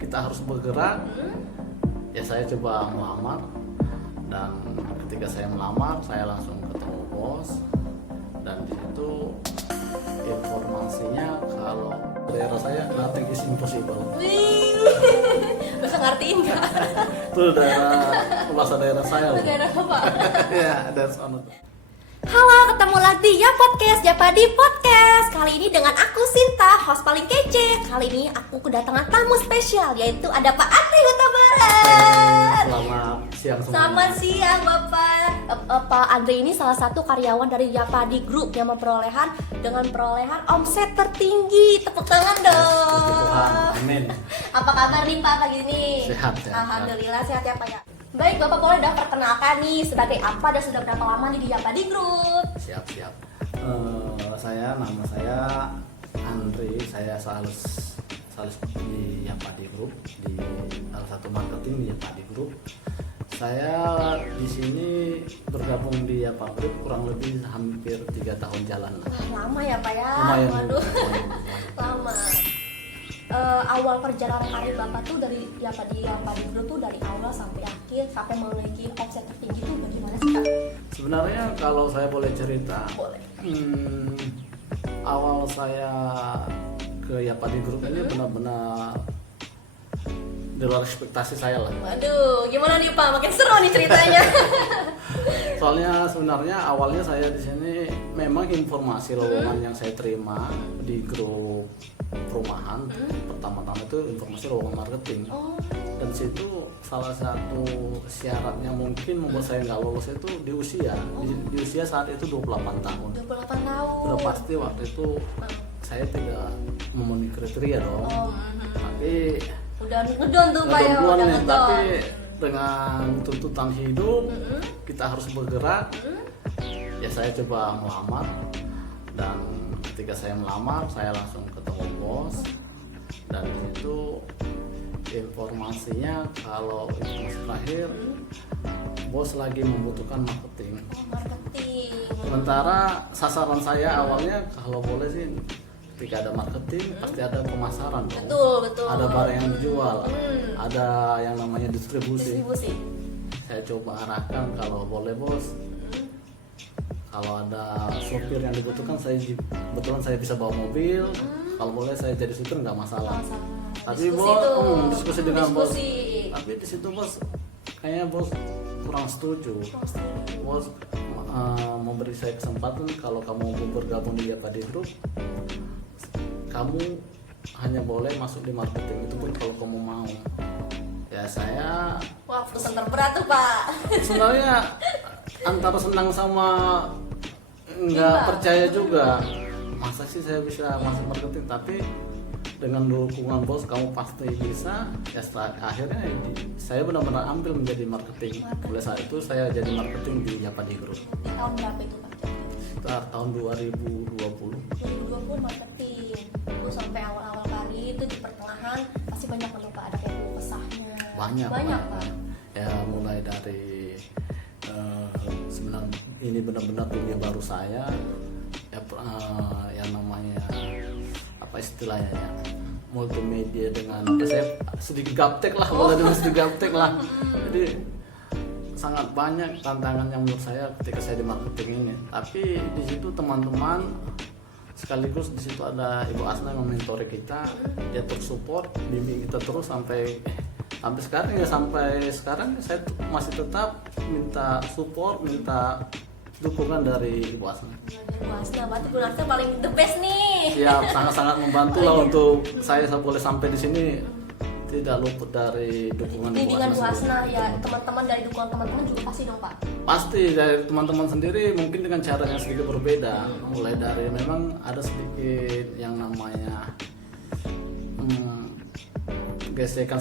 kita harus bergerak. Ya saya coba melamar, dan ketika saya melamar saya langsung ketemu bos, dan di situ informasinya kalau daerah saya nothing is impossible. Bisa ngertiin nggak? Itu bahasa daerah saya loh. Daerah apa? Ya, that's on it. Halo, ketemu lagi di Ya Podcast, Japadi Podcast. Kali ini dengan aku Sinta, host paling kece. Kali ini aku kedatangan tamu spesial, yaitu ada Pak Andri Huta Barat. Selamat siang semuanya. Selamat siang Bapak. Pak Andri ini salah satu karyawan dari Japadi Group yang dengan perolehan omset tertinggi. Tepuk tangan dong. Puji Tuhan, amin. Apa kabar nih Pak pagi ini? Sehat. Alhamdulillah sehat ya Pak ya. Baik, Bapak boleh dong perkenalkan nih sebagai apa dan sudah berapa lama nih di Japadi Group? Siap. Nama saya Andri, saya sales di Japadi Group, di salah satu marketing di Japadi Group. Saya di sini bergabung di Japadi Group kurang lebih hampir 3 tahun jalan. Lama ya Pak ya? Lumayan. Waduh, lama. Awal perjalanan karir Bapak tuh dari Japadi Group tuh dari awal sampai akhir sampai memiliki omset tertinggi tuh bagaimana sih Kak? Sebenarnya kalau saya boleh cerita, Boleh. Awal saya ke Japadi Group ini benar-benar di luar ekspektasi saya lah. Waduh, gimana nih Pak? Makin seru nih ceritanya. Soalnya sebenarnya awalnya saya di sini memang informasi lowongan yang saya terima di grup perumahan pertama-tama itu informasi lowongan marketing. Dan situ salah satu syaratnya mungkin membuat saya nggak lolos itu di usia. Di usia saat itu 28 tahun. 28 tahun. Udah pasti waktu itu saya tidak memenuhi kriteria dong. Tapi Udah ngedon tuh Pak ya, udah ngedon. tapi dengan tuntutan hidup kita harus bergerak. Ya saya coba melamar, dan ketika saya melamar saya langsung ketemu bos, dan di situ informasinya kalau informasi terakhir bos lagi membutuhkan marketing. Marketing. Sementara sasaran saya awalnya kalau boleh sih ketika ada marketing pasti ada pemasaran dong. Betul. Ada barang yang dijual, ada yang namanya distribusi. Saya coba arahkan kalau boleh bos, kalau ada sopir yang dibutuhkan, kebetulan saya bisa bawa mobil, kalau boleh saya jadi supir nggak masalah. Tapi bos diskusi dengan bos, tapi di situ bos kayaknya bos kurang setuju. Bos memberi saya kesempatan kalau kamu mau bergabung di Japadi Group, kamu hanya boleh masuk di marketing, itu pun kalau kamu mau. Ya saya, Wah, perusahaan terberat tuh Pak. sebenarnya antara senang sama nggak percaya juga. Masa sih saya bisa masuk marketing, tapi dengan dukungan bos kamu pasti bisa. Ya setelah akhirnya saya benar-benar ambil menjadi marketing. Mulai saat itu saya jadi marketing di Japadi Group. Di tahun berapa itu Pak? Sekitar tahun 2020. 2020 marketing. Terus sampai awal-awal karir itu di pertengahan pasti banyak banget Pak, ada kayak keluh kesahnya. Banyak Pak. Ya mulai dari sebenarnya ini benar-benar dunia baru saya, ya yang namanya apa istilahnya ya, multimedia dengan apa, saya sedikit gaptek lah, jadi sangat banyak tantangan yang menurut saya ketika saya di marketing ini. Tapi di situ teman-teman sekaligus di situ ada Ibu Asna yang mementori kita, dia tersupport, bimbing kita terus sampai sekarang saya masih tetap minta support, minta dukungan dari Ibu Asna. Ibu Asna, berarti Bu Asna paling the best nih. Ya sangat membantu lah untuk saya boleh sampai di sini, tidak luput dari dukungan Ibu Bimbingan Bu Asna. Asna ya, teman-teman dari dukungan teman-teman juga pasti dong Pak. Pasti dari teman-teman sendiri mungkin dengan cara yang sedikit berbeda. Mulai dari memang ada sedikit yang namanya gesekan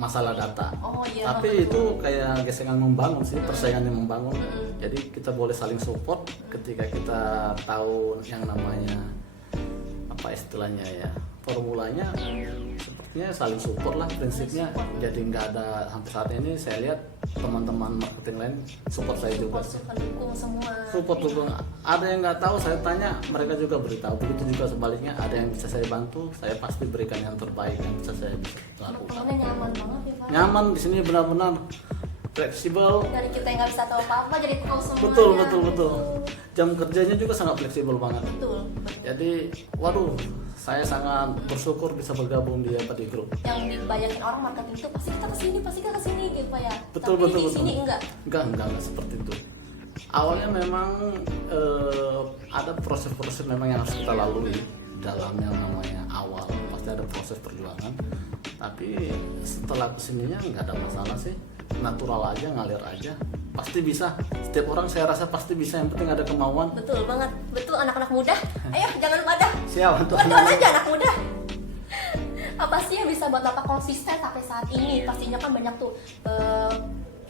masalah data. Tapi itu kayak gesekan membangun sih, persaingan yang membangun. Jadi kita boleh saling support ketika kita tahu yang namanya apa istilahnya ya, formulanya seperti ya saling support lah prinsipnya. Jadi nggak ada, sampai saat ini saya lihat teman-teman marketing lain support saya juga. Support dukung semua. Support dukung. Ada yang nggak tahu saya tanya, mereka juga beritahu. Begitu juga sebaliknya, ada yang bisa saya bantu, saya pasti berikan yang terbaik yang bisa saya bisa lakukan. Pokoknya nyaman banget ya Pak. Nyaman di sini benar-benar fleksibel. Dari kita yang nggak bisa tahu apa-apa jadi tahu semuanya. Betul. Jam kerjanya juga sangat fleksibel banget. Betul. Jadi, waduh, saya sangat bersyukur bisa bergabung di Yapadi Group. Yang dibayangin orang marketing itu pasti kita kesini gitu Pak ya. Betul. Tapi di sini enggak Seperti itu. Awalnya memang ada proses-proses memang yang harus kita lalui dalam yang namanya awal. Pasti ada proses perjuangan. Tapi setelah kesininya nggak ada masalah sih. Natural aja, ngalir aja. Pasti bisa. Setiap orang saya rasa pasti bisa, yang penting ada kemauan. Betul banget. Betul, anak-anak muda. Ayo jangan pada. Siap untuk Bantuan aja anak muda. Apa sih yang bisa buat Bapak konsisten sampai saat ini? Pastinya kan banyak tuh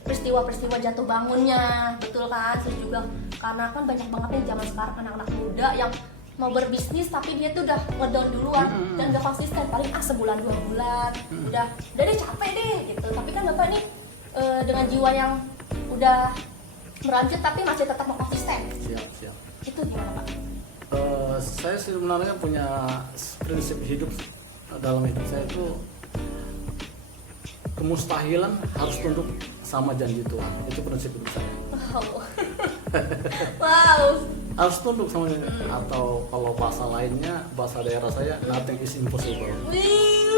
peristiwa-peristiwa jatuh bangunnya, betul kan? Terus juga karena kan banyak banget nih zaman sekarang anak-anak muda yang mau berbisnis tapi dia tuh udah ngedown duluan dan gak konsisten, paling sebulan 2 bulan udah deh capek deh gitu. Tapi kan Bapak nih dengan jiwa yang udah berlanjut tapi masih tetap mau konsisten. Siap. Itu gimana Pak? Saya sebenarnya punya prinsip hidup dalam hidup saya itu, kemustahilan harus tunduk sama janji Tuhan. Itu prinsip hidup saya. Wow. Harus tunduk sama janji. Atau kalau bahasa lainnya, bahasa daerah saya, nothing is impossible. Wih.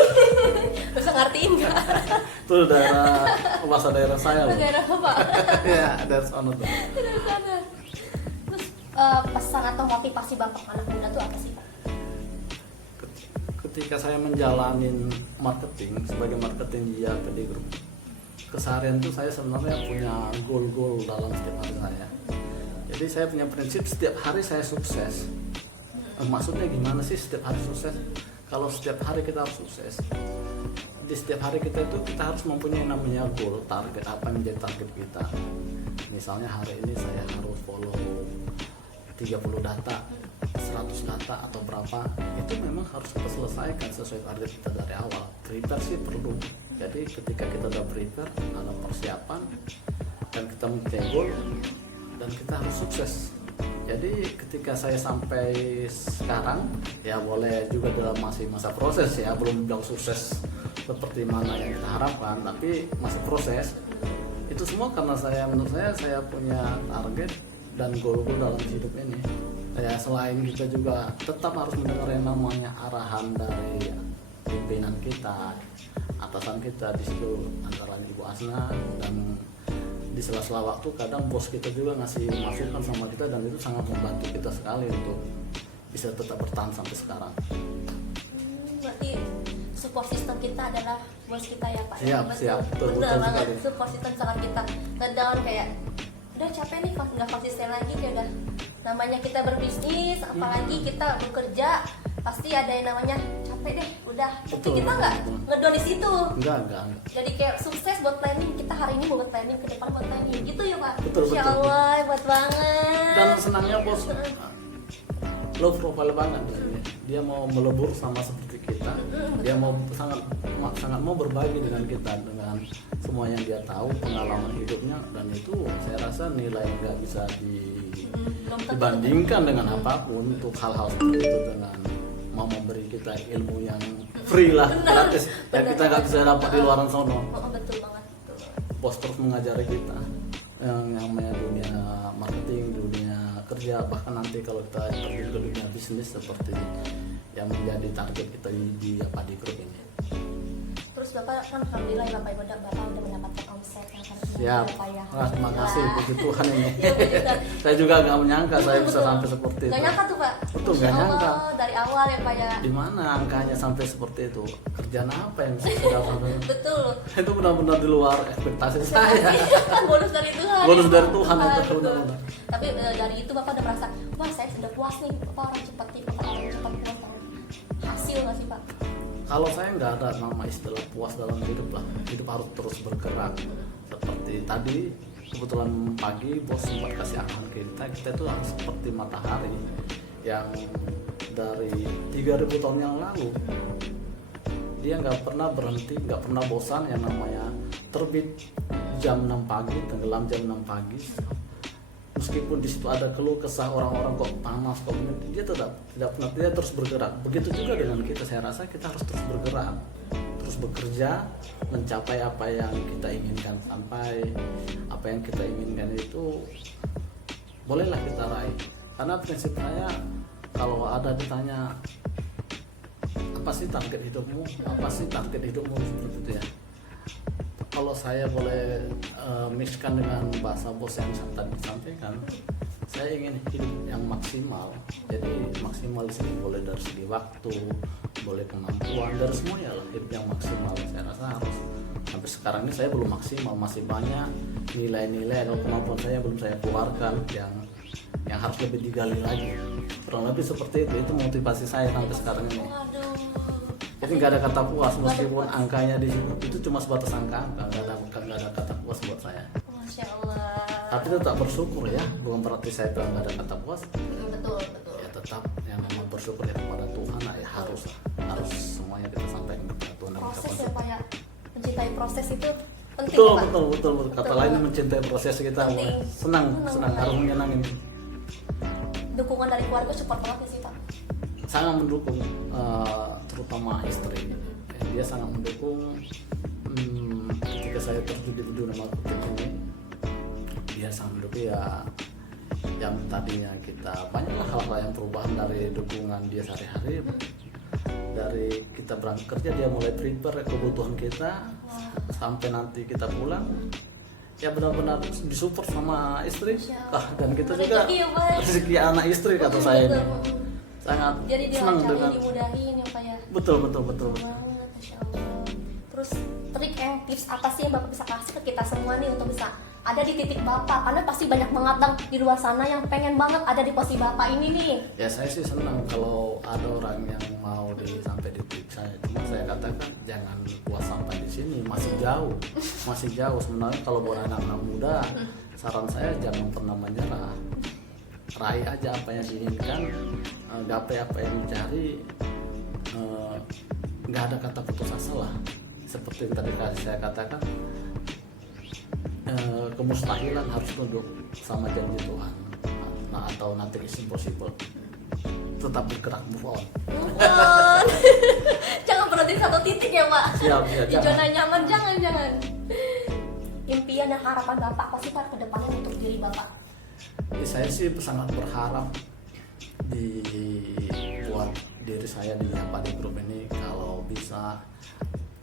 Bisa ngertiin nggak? Itu bahasa daerah saya loh. Daerah apa? Ya, dari sana tuh. Dari sana. Terus pesan atau motivasi Bapak anak muda tuh apa sih Pak? Ketika saya menjalanin marketing sebagai marketing di Yapadi Group, keseharian itu saya sebenarnya punya goal-goal dalam setiap hari saya. Jadi saya punya prinsip setiap hari saya sukses. Maksudnya gimana sih setiap hari sukses? Kalau setiap hari kita harus sukses, di setiap hari kita itu kita harus mempunyai namanya goal, target, apa yang menjadi target kita. Misalnya hari ini saya harus follow 30 data, 100 data atau berapa, itu memang harus kita selesaikan sesuai target kita dari awal. Prepare sih perlu. Jadi ketika kita udah prepare, ada persiapan dan kita mempunyai goal dan kita harus sukses. Jadi ketika saya sampai sekarang, ya boleh juga dalam masih masa proses ya, belum bilang sukses seperti mana yang kita harapkan, tapi masih proses. Itu semua karena menurut saya punya target dan goal-goal dalam hidup ini. Ya selain kita juga tetap harus mendengar yang namanya arahan dari pimpinan kita, atasan kita di situ, antara Ibu Asna, dan di sela-sela waktu kadang bos kita juga ngasih masukan sama kita, dan itu sangat membantu kita sekali untuk bisa tetap bertahan sampai sekarang. Berarti support system kita adalah bos kita ya Pak? Siap, betul banget sekali. Support system sangat kita. Kadang kayak udah capek nih nggak konsisten lagi, kayak udah namanya kita berbisnis, apalagi kita bekerja, pasti ada yang namanya capek deh, udah. Tapi kita nggak ngedon di situ. Enggak. Jadi kayak sukses buat planning, kita hari ini buat planning, ke depan buat planning, gitu ya Pak? Betul. Insya Allah, hebat banget. Dan senangnya bos low profile banget, dia mau melebur sama seperti kita, dia mau sangat mau berbagi dengan kita, dengan semua yang dia tahu, pengalaman hidupnya, dan itu saya rasa nilai nggak bisa dibandingkan dengan apapun untuk hal-hal seperti itu, dengan mau memberi kita ilmu yang free lah, gratis, yang kita nggak bisa dapat di luar sono. Betul banget. Bos terus mengajari kita yang namanya dunia marketing, dunia kerja, bahkan nanti kalau kita terjun ke dunia bisnis seperti yang menjadi target kita di Yapadi Group ini. Terus Bapak kan alhamdulillah Bapak udah mendapatkan omset yang Siap. Terima kasih puji Tuhan ini. Ya, saya juga nggak menyangka saya bisa sampai seperti itu. Gak nyangka tuh Pak. Betul, nggak nyangka. Dari awal ya Pak ya. Di mana angkanya sampai seperti itu? Kerjaan apa yang sudah sampai? Betul. Itu benar-benar di luar ekspektasi saya. Bonus dari Tuhan. Bonus dari Tuhan itu betul. benar-benar. Tapi dari itu Bapak udah merasa, wah saya sudah puas nih, Bapak orang cepat puas hasil nggak sih Pak? Kalau saya nggak ada nama istilah puas dalam hidup lah. Hidup harus terus bergerak. Seperti tadi kebetulan pagi bos sempat kasih arahan kita itu harus seperti matahari yang dari 3000 tahun yang lalu dia nggak pernah berhenti, nggak pernah bosan. Yang namanya terbit jam 6 pagi, tenggelam jam 6 pagi. Meskipun di situ ada keluh kesah orang-orang kok panas kok ini, dia tidak pernah, dia terus bergerak. Begitu juga dengan kita, saya rasa kita harus terus bergerak, terus bekerja, mencapai apa yang kita inginkan. Sampai apa yang kita inginkan itu bolehlah kita raih. Karena prinsip saya, kalau ada ditanya apa sih target hidupmu, apa sih target hidupmu, seperti itu ya. Kalau saya boleh mixkan dengan bahasa bos yang tadi disampaikan, saya ingin hidup yang maksimal. Jadi maksimal di sini boleh dari segi waktu, boleh kemampuan, dari semuanya lah, hidup yang maksimal. Saya rasa harus, sampai sekarang ini saya belum maksimal, masih banyak nilai-nilai atau kemampuan saya belum saya keluarkan yang harus lebih digali lagi. Kurang lebih seperti itu motivasi saya sampai sekarang ini. Jadi nggak ada kata puas, meskipun angkanya di situ itu cuma sebatas angka-angka, nggak ada kata puas buat saya. Masya Allah. Tapi tetap bersyukur ya, bukan berarti saya bilang nggak ada kata puas. Betul. Ya tetap yang namanya bersyukur ya kepada Tuhan, ya harus semuanya kita sampaikan kepada Tuhan. Proses ya Pak ya, mencintai proses itu penting. Betul. Kata lain mencintai proses kita, senang harus menyenangin. Dukungan dari keluarga support banget ya sih Pak. Sangat mendukung, terutama istri. Dia sangat mendukung. Ketika saya terjun di dunia marketing ini, dia sangat mendukung ya. Yang tadinya kita banyaklah hal-hal yang perubahan dari dukungan dia sehari-hari. Dari kita berangkat kerja, dia mulai prepare kebutuhan kita sampai nanti kita pulang. Ya benar-benar disupport sama istri. Dan kita juga rezeki anak istri kata saya ini. Sangat jadi senang dengan dimudahin ya Pak ya. Betul. Banget, Masya Allah. Terus trik tips apa sih yang Bapak bisa kasih ke kita semua nih untuk bisa ada di titik Bapak? Karena pasti banyak mengadang di luar sana yang pengen banget ada di posisi Bapak ini nih. Ya saya sih senang kalau ada orang yang mau sampai di titik saya. Cuma saya katakan jangan puas sampai di sini, masih jauh. Sebenarnya kalau buat anak-anak muda, saran saya jangan pernah menyerah. Raih aja apa yang diinginkan, gapai apa yang dicari, nggak ada kata putus asa lah. Seperti yang tadi saya katakan, kemustahilan harus tunduk sama janji Tuhan. Atau nanti is impossible. Tetap bergerak, move on. Jangan berhenti satu titik ya Pak. Siap, di zona nyaman, jangan. Impian dan harapan Bapak apa sih Pak ke depannya untuk diri Bapak? Saya sih sangat berharap buat diri saya di Yapadi Group ini, kalau bisa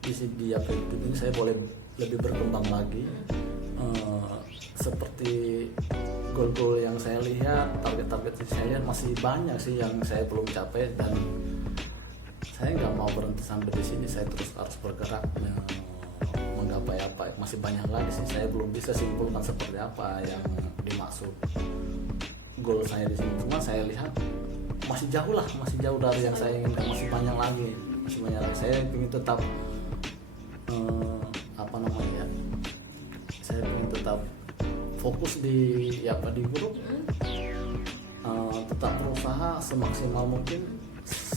di Yapadi Group ini saya boleh lebih berkembang lagi. Seperti goal-goal yang saya lihat, target-target yang saya lihat masih banyak sih yang saya belum capai, dan saya nggak mau berhenti sampai di sini. Saya terus harus bergerak menggapai apa, masih banyak lagi sih. Saya belum bisa simpulkan seperti apa yang dimaksud goal saya di sini. Cuma saya lihat masih jauh dari yang saya inginkan, masih banyak lagi. Saya ingin tetap saya ingin tetap fokus di grup, tetap berusaha semaksimal mungkin,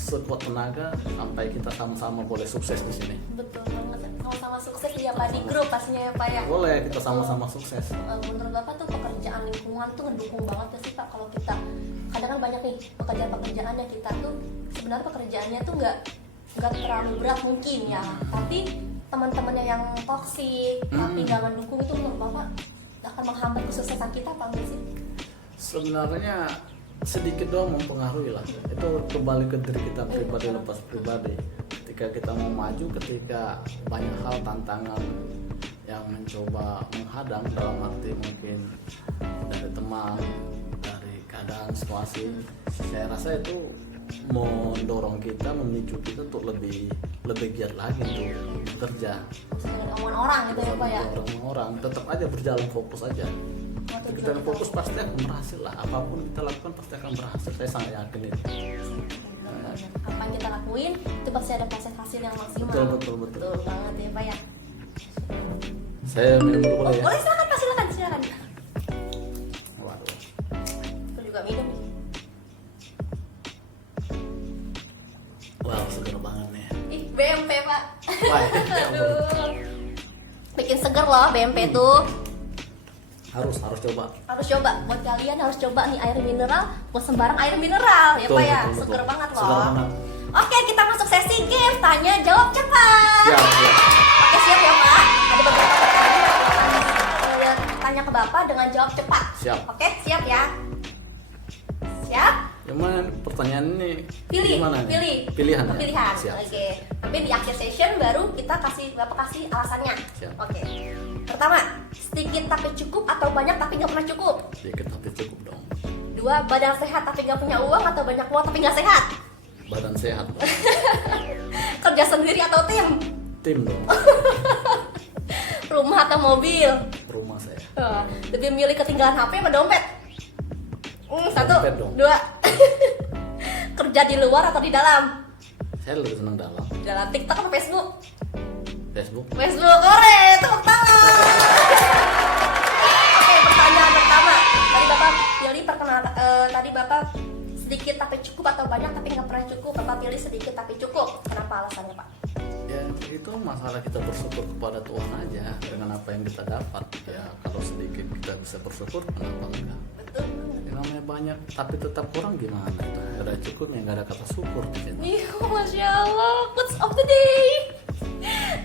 sekuat tenaga sampai kita sama-sama boleh sukses di sini. Betul banget, sama-sama sukses di Yapadi Group pastinya ya Pak ya. Boleh kita sama-sama sukses. Menurut Bapak tuh pekerjaan lingkungan tuh ngedukung banget ya sih Pak. Kalau kita kadang kan banyak nih pekerjaan-pekerjaannya kita tuh sebenarnya pekerjaannya tuh nggak terlalu berat mungkin ya, tapi teman-temannya yang toksik tapi nggak mendukung, itu menurut Bapak akan menghambat kesuksesan kita apa enggak sih? Sebenarnya sedikit doang mempengaruhi lah. Itu kembali ke diri kita pribadi, lepas pribadi. Ketika kita mau maju, ketika banyak hal tantangan yang mencoba menghadang, dalam arti mungkin dari teman, dari keadaan situasi, saya rasa itu mendorong kita, memicu kita untuk lebih giat lagi untuk bekerja. Dengan omongan orang gitu ya Pak ya. Orang tetap aja berjalan, fokus aja. Kita fokus pasti akan berhasil lah. Apapun kita lakukan pasti akan berhasil. Saya sangat yakin itu. Apa yang kita lakuin itu pasti ada hasil yang maksimal. Betul. Betul banget ya Pak ya. Saya minum dulu boleh ya? Boleh, silakan Pak, silakan. Waduh. Aku juga minum nih. Wow, segar banget nih. BMP Pak. Bikin seger loh BMP tuh. Harus coba. Harus coba, buat kalian harus coba nih air mineral, buat sembarang air mineral ya Pak ya, seger banget loh. Seger banget. Oke, kita masuk sesi game tanya jawab cepat. Siap. Oke, siap ya Pak. Ada beberapa pertanyaan tanya ke Bapak dengan jawab cepat. Siap. Oke, siap ya. Siap? Gimana pertanyaan ini? Pilih, Gimana nih? pilih. Pilihan. Ya? Pilihan. Siap. Oke. Tapi di akhir session baru kita Bapak kasih alasannya. Siap. Oke. Pertama, sedikit tapi cukup atau banyak tapi nggak pernah cukup? Sedikit tapi cukup dong. Dua, badan sehat tapi nggak punya uang atau banyak uang tapi nggak sehat? Badan sehat dong. Kerja sendiri atau tim? Tim dong. Rumah atau mobil? Rumah saya. Lebih milih ketinggalan HP sama dompet? Satu, Dompet dong. dua. Kerja di luar atau di dalam? Saya lebih senang dalam. Di dalam TikTok atau Facebook? Facebook. Facebook, korek, tepuk tangan. Oke, pertanyaan pertama. Tadi Bapak pilih tadi Bapak sedikit tapi cukup atau banyak tapi nggak pernah cukup. Bapak pilih sedikit tapi cukup. Kenapa alasannya Pak? Ya itu masalah kita bersyukur kepada Tuhan aja dengan apa yang kita dapat. Ya kalau sedikit kita bisa bersyukur, kenapa enggak? Betul. Yang namanya banyak tapi tetap kurang gimana itu? Gak ada cukupnya, gak ada kata syukur di sini. Iya, Masya Allah, quotes of the day.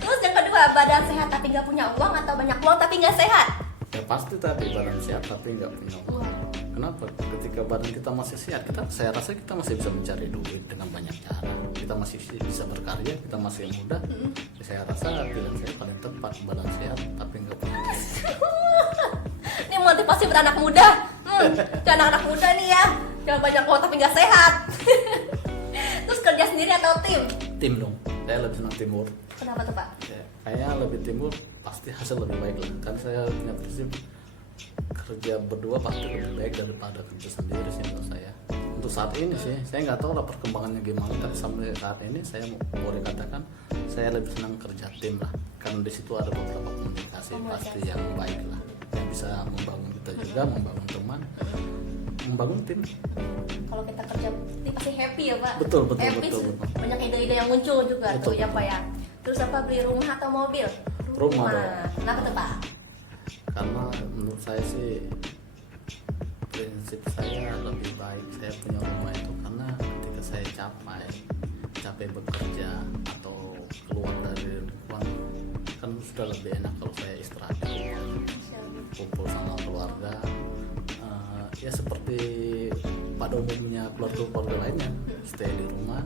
Terus yang kedua, badan sehat tapi nggak punya uang atau banyak uang tapi nggak sehat? Ya pasti tadi badan sehat tapi nggak punya uang. Kenapa? Ketika badan kita masih sehat, saya rasa kita masih bisa mencari duit dengan banyak cara. Kita masih bisa berkarya, kita masih muda. Saya rasa pilihan saya paling tepat, badan sehat tapi nggak punya uang. Ini motivasi beranak muda. Anak-anak muda nih ya, jangan banyak uang tapi nggak sehat. Terus kerja sendiri atau tim? Tim dong. Saya lebih senang teamwork. Kenapa tuh Pak? Ya, kayaknya lebih teamwork pasti hasil lebih baik lah. Kan saya punya prinsip kerja berdua pasti lebih baik daripada kerja sendiri sih menurut saya. Untuk saat ini sih, saya nggak tahu lah perkembangannya gimana. Tapi sampai saat ini saya boleh katakan saya lebih senang kerja tim lah. Karena di situ ada beberapa komunikasi pasti yang baik lah, yang bisa membangun kita juga, membangun teman, membangun tim. Kalau kita kerja tim pasti happy ya Pak. Betul. Happy, banyak ide-ide yang muncul juga Betul. tuh ya Pak ya. Terus apa, beli rumah atau mobil? Rumah dong. Kenapa tuh Pak? Karena menurut saya sih prinsip saya lebih baik saya punya rumah itu karena ketika saya capek bekerja atau keluar dari lingkungan kan sudah lebih enak kalau saya istirahat di rumah, kumpul sama keluarga. Ya seperti pada umumnya keluarga lainnya, stay di rumah,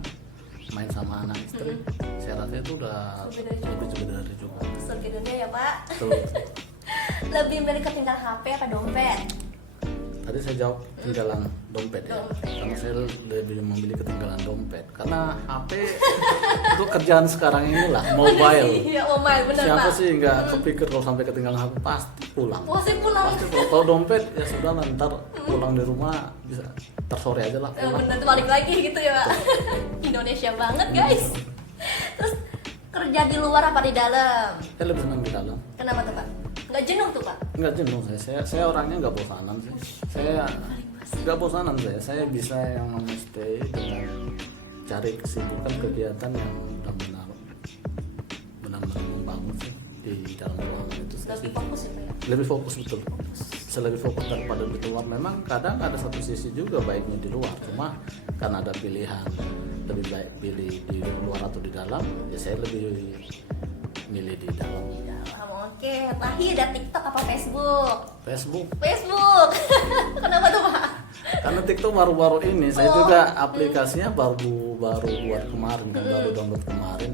main sama anak istri. Saya rasa itu udah lebih dari cukup. Surga dunia ya Pak. Betul. Lebih milih ketinggalan HP apa dompet? Tadi saya jawab ketinggalan dompet ya. Karena saya lebih memilih ketinggalan dompet. Karena HP itu kerjaan sekarang inilah, mobile. Iya, mobile benar Pak. Siapa sih nggak kepikir kalau sampai ketinggalan HP pasti pulang. Pasti pulang. Kalau dompet ya sudah lah, ntar pulang di rumah bisa tersore aja lah pulang. Bener tuh, balik lagi gitu ya Pak. Indonesia banget guys. Terus kerja di luar apa di dalam? Saya lebih senang di dalam. Kenapa tuh Pak? Nggak jenuh tuh Pak? Nggak jenuh saya orangnya nggak bosanan sih. Saya nggak bosanan saya bisa yang namanya stay dengan cari kesibukan kegiatan yang benar-benar membangun sih di dalam ruangan itu. Lebih fokus ya Pak ya? Lebih fokus, betul. Saya lebih fokus daripada di luar. Memang kadang ada satu sisi juga baiknya di luar, cuma karena ada pilihan lebih baik pilih di luar atau di dalam, ya saya lebih milih di dalam. Oke, terakhir ada TikTok apa Facebook? Facebook. Kenapa tuh Pak? Karena TikTok baru-baru ini, saya juga aplikasinya baru buat kemarin kan, baru download kemarin.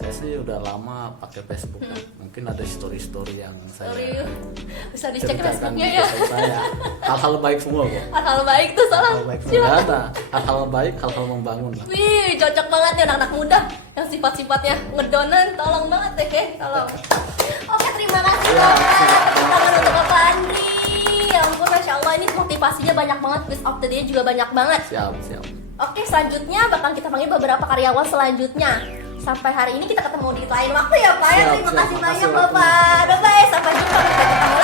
Saya sih udah lama pakai Facebook kan. Mungkin ada story yang saya bisa dicek ceritakan Facebooknya di ya. Facebook saya. Hal-hal baik semua kok. Hal-hal baik tuh salah. Hal-hal baik semua ada. Hal-hal baik, hal-hal membangun lah. Wih, cocok banget ya anak-anak muda yang sifat-sifatnya ngedonan, tolong banget deh, tolong. Oke, terima kasih banget. Tepuk tangan untuk Bapak Andri. Ya ampun, Masya Allah, ini motivasinya banyak banget. Quiz of the day juga banyak banget. Siap. Oke, selanjutnya bakal kita panggil beberapa karyawan selanjutnya. Sampai hari ini kita ketemu di lain waktu ya Pak. Siap, Terima kasih banyak makasih Bapak. Bye-bye, sampai jumpa. Sampai ketemu